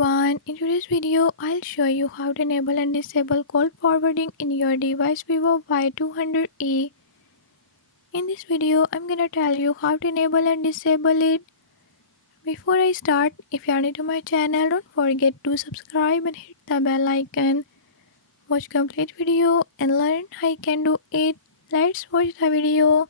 everyone, in today's video I'll show you how to enable and disable call forwarding in your device Vivo Y200e. In this video I'm gonna tell you how to enable and disable it. Before I start, if you are new to my channel, don't forget to subscribe and hit the bell icon. Watch complete video and learn how you can do it. Let's watch the video.